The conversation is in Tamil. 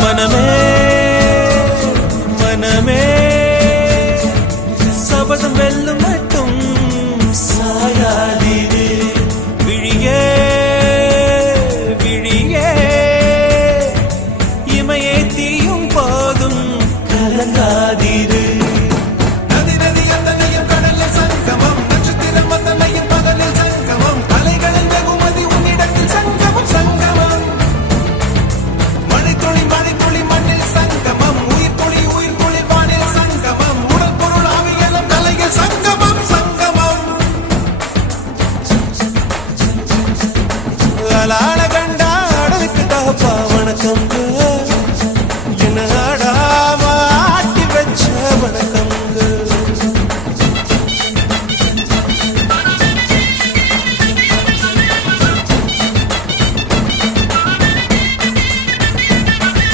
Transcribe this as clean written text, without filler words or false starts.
மனமே மனமே சபதம் வெல்லும் மட்டும் சாயாதீரு விழியே விழியே இமையே தீயும் போதும் கலங்காதீரு